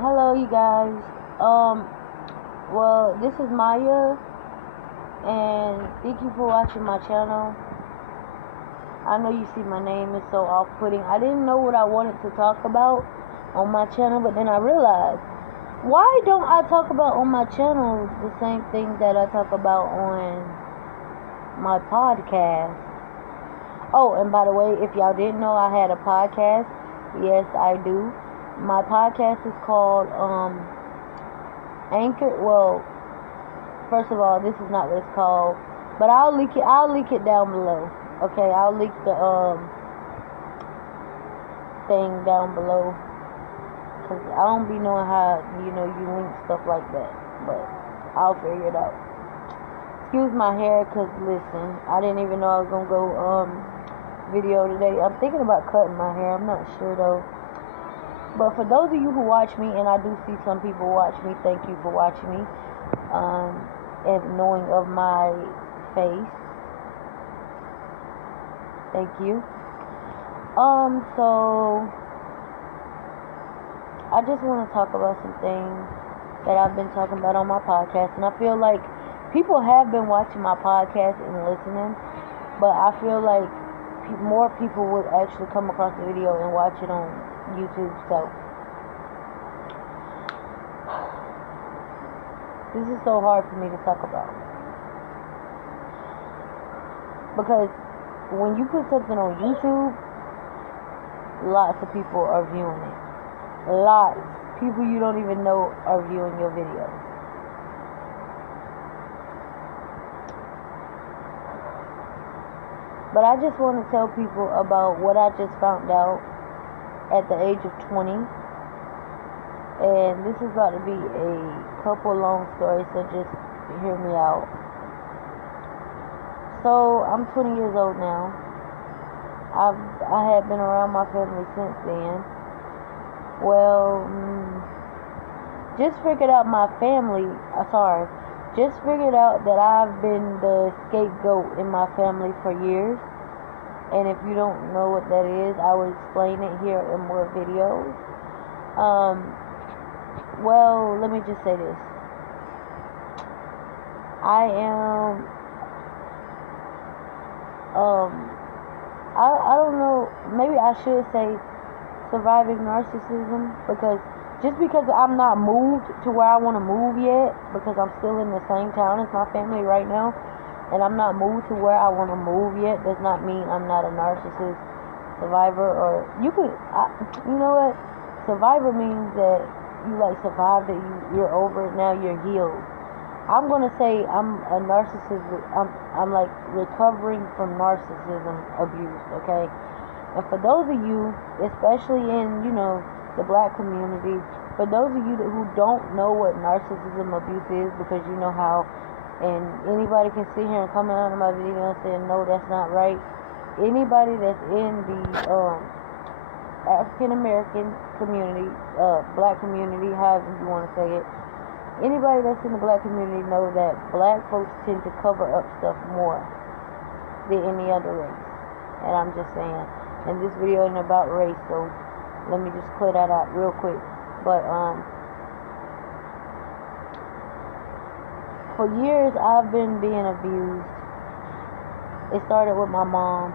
Hello, you guys. Um, well, this is Maya, and thank you for watching my channel. I know you see my name is so off-putting. I didn't know what I wanted to talk about on my channel, but then I realized, why don't I talk about on my channel the same thing that I talk about on my podcast? Oh, and by the way, if y'all didn't know I had a podcast, yes, I do. My podcast is called Anchor. Well, first of all, this is not what it's called, but I'll link it down below. Okay, I'll link the thing down below, cause I don't be knowing how you link stuff like that, but I'll figure it out. Excuse my hair, cause listen, I didn't even know I was gonna go video today. I'm thinking about cutting my hair. I'm not sure though. But for those of you who watch me, and I do see some people watch me, thank you for watching me, and knowing of my face. Thank you. So I just want to talk about some things that I've been talking about on my podcast, and I feel like people have been watching my podcast and listening, but I feel like more people would actually come across the video and watch it on YouTube. So this is so hard for me to talk about, because when you put something on YouTube, lots of people are viewing it. Lots. People you don't even know are viewing your videos. But I just want to tell people about what I just found out at the age of 20. And this is about to be a couple long stories, so just hear me out. So, I'm 20 years old now. I have been around my family since then. Well, just figured out my family, just figured out that I've been the scapegoat in my family for years. And if you don't know what that is, I will explain it here in more videos. Well, let me just say this. I am, I don't know, maybe I should say surviving narcissism, because I'm not moved to where I want to move yet, because I'm still in the same town as my family right now, and I'm not moved to where I want to move yet, does not mean I'm not a narcissist survivor. Or you know what, survivor means that you survived it, you're over it, now you're healed. I'm gonna say I'm a narcissist. I'm like recovering from narcissism abuse, okay? And for those of you, especially in the black community, for those of you who don't know what narcissism abuse is, because you know how, and anybody can sit here and comment on my video and say no, that's not right. Anybody that's in the African American community, black community, however you want to say it, anybody that's in the black community knows that black folks tend to cover up stuff more than any other race. And I'm just saying, and this video ain't about race, so let me just clear that out real quick. But for years I've been being abused. It started with my mom,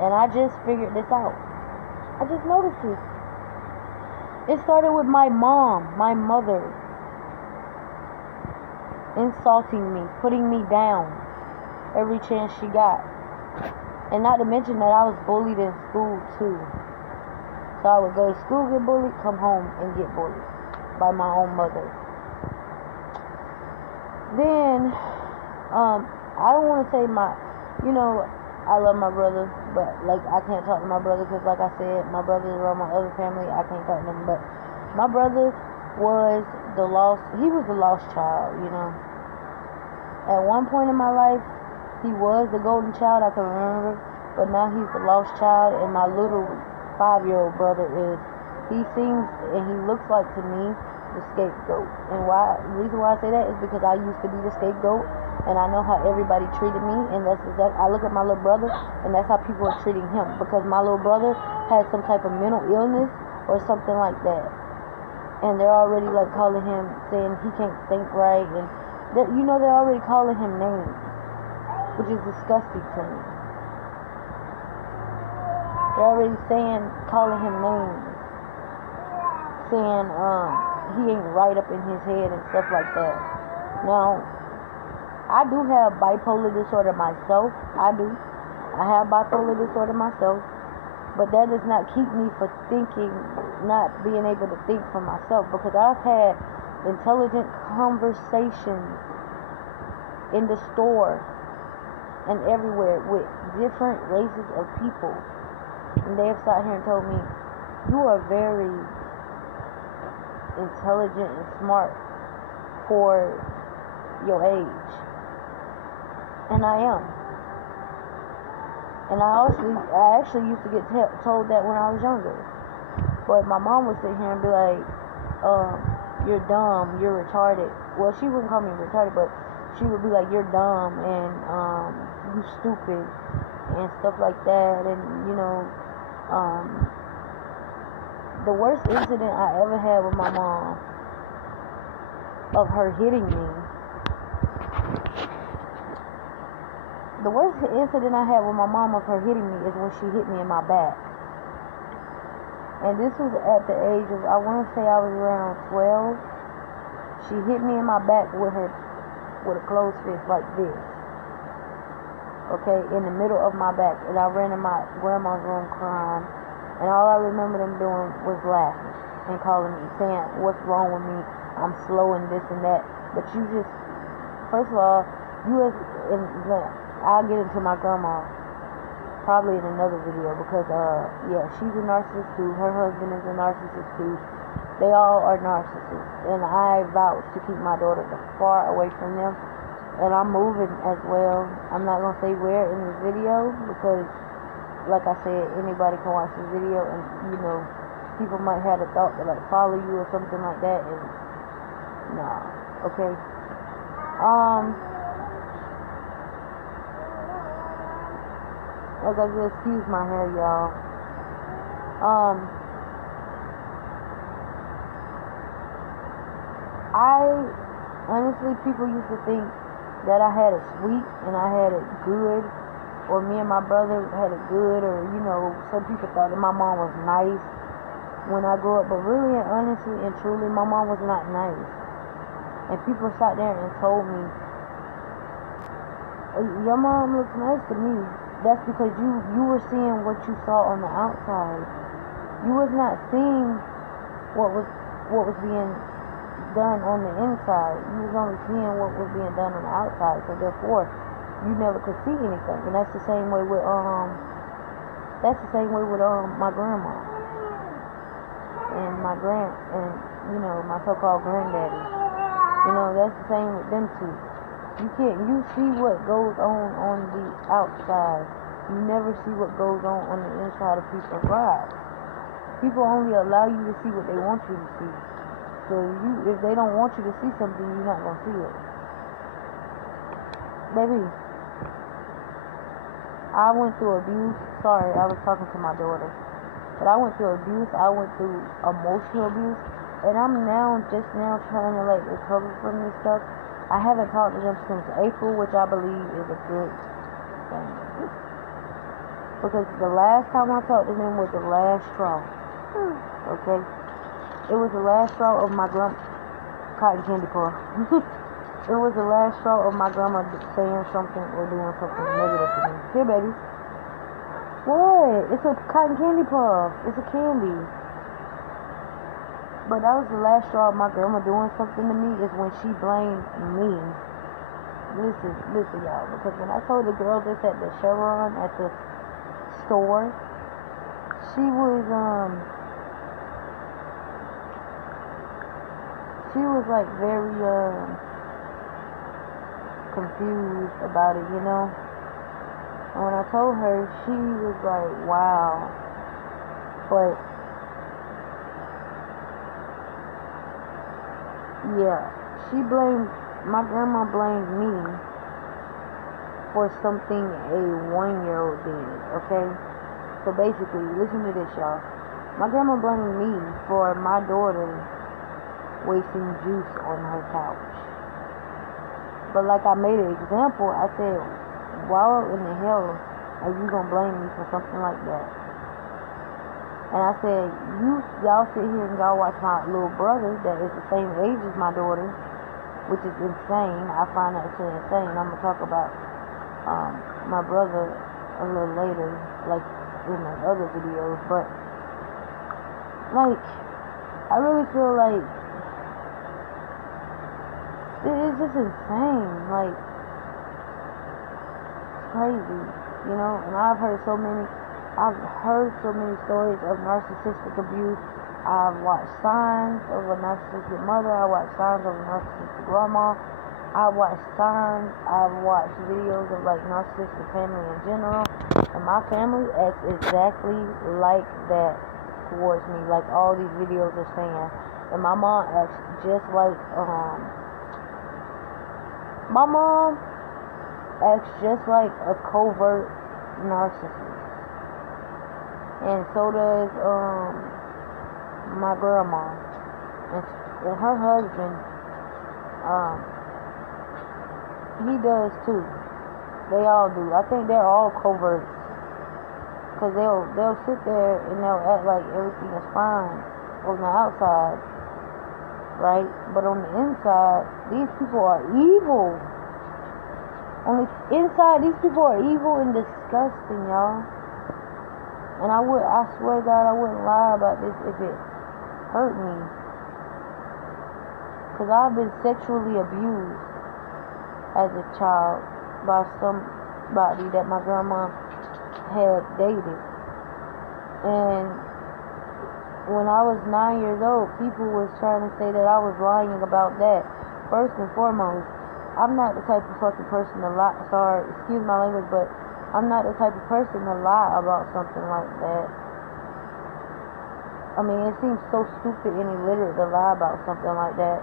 and I just figured this out. I just noticed this. It started with my mom, my mother, insulting me, putting me down every chance she got. And not to mention that I was bullied in school too. So I would go to school, get bullied, come home and get bullied by my own mother. Then, I don't want to say I love my brother, but I can't talk to my brother because, like I said, my brother's around my other family. I can't talk to them. But my brother was the lost child. At one point in my life, he was the golden child, I can remember, but now he's the lost child. And my little 5-year-old brother he seems and he looks like to me the scapegoat. And the reason why I say that is because I used to be the scapegoat, and I know how everybody treated me, and I look at my little brother, and that's how people are treating him, because my little brother had some type of mental illness or something like that. And they're already like calling him, saying he can't think right, and they're already calling him names, which is disgusting to me. They're already calling him names, saying he ain't right up in his head and stuff like that. Now, I do have bipolar disorder myself. I have bipolar disorder myself. But that does not keep me from not being able to think for myself. Because I've had intelligent conversations in the store and everywhere with different races of people. And they have sat here and told me, you are very intelligent and smart for your age. And I am. And I actually used to get told that when I was younger. But my mom would sit here and be like, you're dumb, you're retarded. Well, she wouldn't call me retarded, but she would be like, you're dumb and you stupid and stuff like that. And, the worst incident I ever had with my mom of her hitting me, the worst incident I had with my mom of her hitting me is when she hit me in my back. And this was at the age of, I want to say I was around 12. She hit me in my back with a closed fist like this. Okay, in the middle of my back. And I ran in my grandma's room crying. And all I remember them doing was laughing and calling me, saying, what's wrong with me? I'm slow and this and that. But you just, first of all, I'll get into my grandma probably in another video because, she's a narcissist too. Her husband is a narcissist too. They all are narcissists. And I vouch to keep my daughter far away from them. And I'm moving as well. I'm not going to say where in this video because, like I said, anybody can watch this video and, people might have the thought to, like, follow you or something like that. And, nah. Okay? Like I said, excuse my hair, y'all. Honestly, people used to think that I had it sweet and I had it good, or me and my brother had it good, or, some people thought that my mom was nice when I grew up, but really and honestly and truly, my mom was not nice. And people sat there and told me, your mom looks nice to me. That's because you were seeing what you saw on the outside. You was not seeing what was being done on the inside. You was only seeing what was being done on the outside. So therefore, you never could see anything. And that's the same way with my grandma and my my so-called granddaddy. That's the same with them two. You see what goes on the outside. You never see what goes on the inside of people's lives. People only allow you to see what they want you to see. So if they don't want you to see something, you're not going to see it. Baby, I went through abuse. Sorry, I was talking to my daughter. But I went through abuse. I went through emotional abuse. And I'm just now trying to, recover from this stuff. I haven't talked to them since April, which I believe is a good thing. Because the last time I talked to them was the last straw. Okay? It was the last straw of my cotton candy puff. It was the last straw of my grandma saying something or doing something negative to me. Here, baby. What? It's a cotton candy puff. It's a candy. But that was the last straw of my grandma doing something to me is when she blamed me. Listen, y'all. Because when I told the girl this at the Chevron at the store, she was like very confused about it, And when I told her, she was like, wow. But yeah, my grandma blamed me for something a 1-year-old did, okay? So basically, listen to this, y'all. My grandma blamed me for my daughter wasting juice on her couch. But like I made an example, I said, why in the hell are you gonna blame me for something like that? And I said, y'all sit here and y'all watch my little brother that is the same age as my daughter, which is insane. I find that so insane. I'm gonna talk about my brother a little later, like in the other videos. But like, I really feel like it's just insane. Like, it's crazy, you know. And I've heard so many stories of narcissistic abuse. I've watched signs of a narcissistic mother. I watched signs of a narcissistic grandma. I've watched videos of like narcissistic family in general. And my family acts exactly like that towards me, like all these videos are saying. And my mom acts just like a covert narcissist. And so does my grandma. And her husband, he does too. They all do. I think they're all covert. Because they'll sit there and they'll act like everything is fine on the outside, right? But on the inside, these people are evil. On the inside, these people are evil and disgusting, y'all. And I swear to God, I wouldn't lie about this if it hurt me. Because I've been sexually abused as a child by somebody that my grandma had dated. And when I was 9 years old, people was trying to say that I was lying about that. First and foremost, I'm not the type of fucking person to lie. Sorry, excuse my language, but I'm not the type of person to lie about something like that. I mean, it seems so stupid and illiterate to lie about something like that.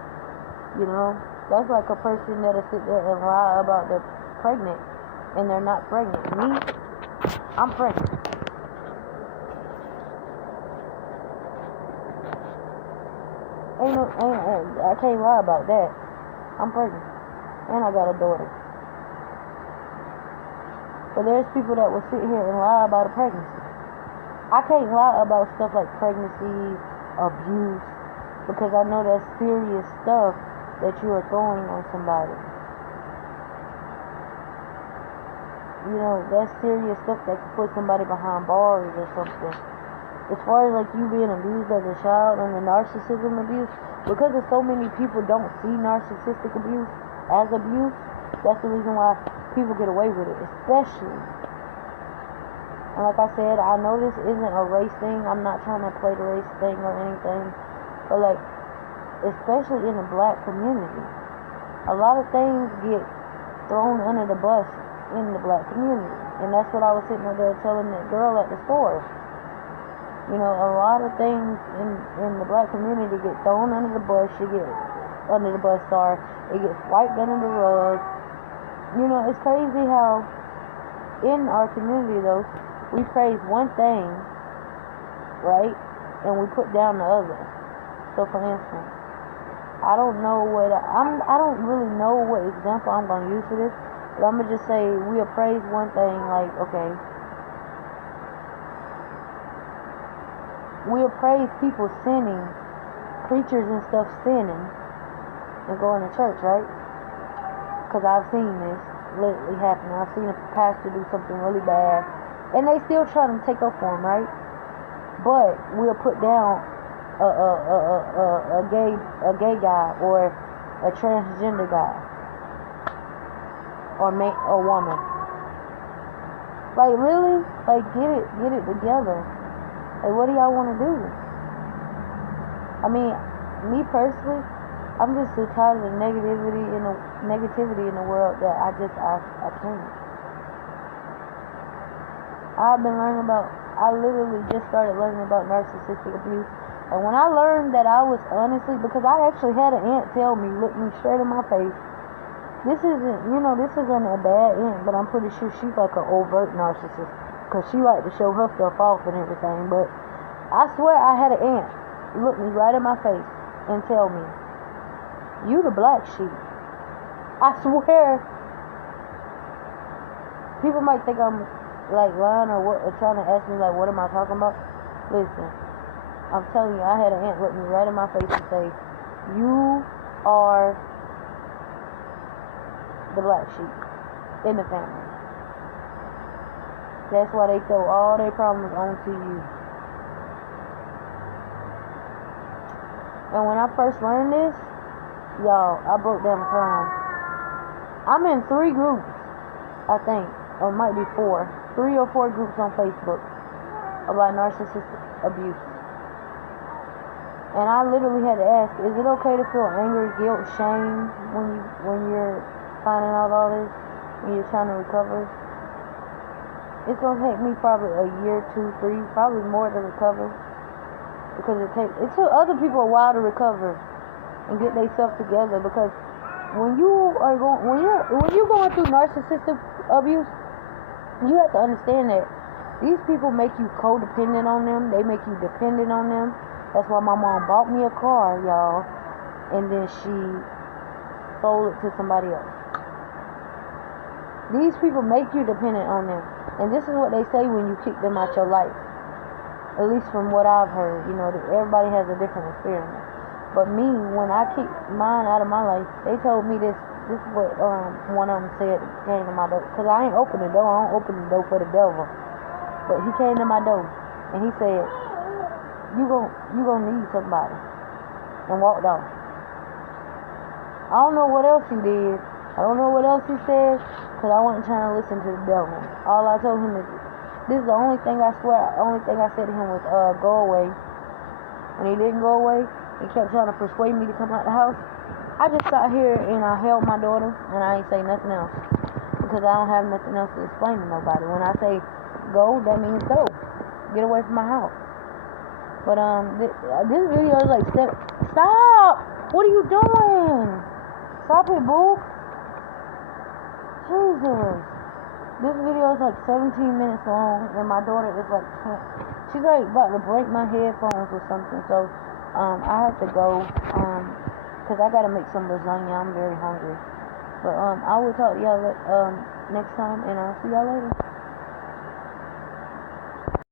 You know? That's like a person that'll sit there and lie about they're pregnant and they're not pregnant. Me, I'm pregnant. I can't lie about that. I'm pregnant. And I got a daughter. But there's people that will sit here and lie about a pregnancy. I can't lie about stuff like pregnancy, abuse, because I know that's serious stuff that you are throwing on somebody. You know, that's serious stuff that could put somebody behind bars or something. As far as like you being abused as a child and the narcissism abuse, because of so many people don't see narcissistic abuse as abuse, that's the reason why people get away with it, especially. And like I said, I know this isn't a race thing. I'm not trying to play the race thing or anything. But like, especially in the black community, a lot of things get thrown under the bus in the black community. And that's what I was sitting there telling that girl at the store. You know, a lot of things in the black community get thrown under the bus. It gets wiped under the rug. You know, it's crazy how in our community though, we praise one thing, right, and we put down the other. So for instance, I don't really know what example I'm gonna use for this, but I'm gonna just say we appraise one thing, like, okay, we appraise people sinning, preachers and stuff sinning, and going to church, right? Because I've seen this lately happen. I've seen a pastor do something really bad, and they still trying to take up for him, right? But we'll put down a gay guy or a transgender guy or woman. Like, really? Like, get it together. Like, what do y'all want to do? I mean, me personally, I'm just so tired of the negativity in the world that I can't. I literally just started learning about narcissistic abuse. And when I learned that I was honestly, because I actually had an aunt tell me, look me straight in my face, this isn't a bad aunt, but I'm pretty sure she's like an overt narcissist. Because she liked to show her stuff off and everything. But I swear I had an aunt look me right in my face and tell me, "You the black sheep." I swear, people might think I'm like lying or what, or trying to ask me like, what am I talking about? Listen, I'm telling you, I had an aunt look me right in my face and say, "You are the black sheep in the family." That's why they throw all their problems onto you. And when I first learned this, y'all, I broke down crying. I'm in 3 groups, I think, or it might be 4. 3 or 4 groups on Facebook about narcissistic abuse. And I literally had to ask, is it okay to feel anger, guilt, shame when you're finding out all this, when you're trying to recover? It's gonna take me probably a year, 2, 3, probably more to recover, because it took other people a while to recover and get themselves together. Because when you're going through narcissistic abuse, you have to understand that these people make you codependent on them. They make you dependent on them. That's why my mom bought me a car, y'all, and then she sold it to somebody else. These people make you dependent on them. And this is what they say when you kick them out your life. At least from what I've heard. You know, everybody has a different experience. But me, when I kicked mine out of my life, they told me this. This is what one of them said came to my door. Because I ain't open the door. I don't open the door for the devil. But he came to my door. And he said, you gonna need somebody. And walked off. I don't know what else he did. I don't know what else he said, because I wasn't trying to listen to the devil. All I told him is, this is the only thing I said to him was, go away. When he didn't go away, he kept trying to persuade me to come out the house. I just sat here and I held my daughter, and I ain't say nothing else, because I don't have nothing else to explain to nobody. When I say go, that means go. Get away from my house. But this video is like, stop! What are you doing? Stop it, boo! Jesus. This video is like 17 minutes long, and my daughter is like, she's like about to break my headphones or something. So I have to go, because I gotta make some lasagna. I'm very hungry. But I will talk to y'all next time, and I'll see y'all later.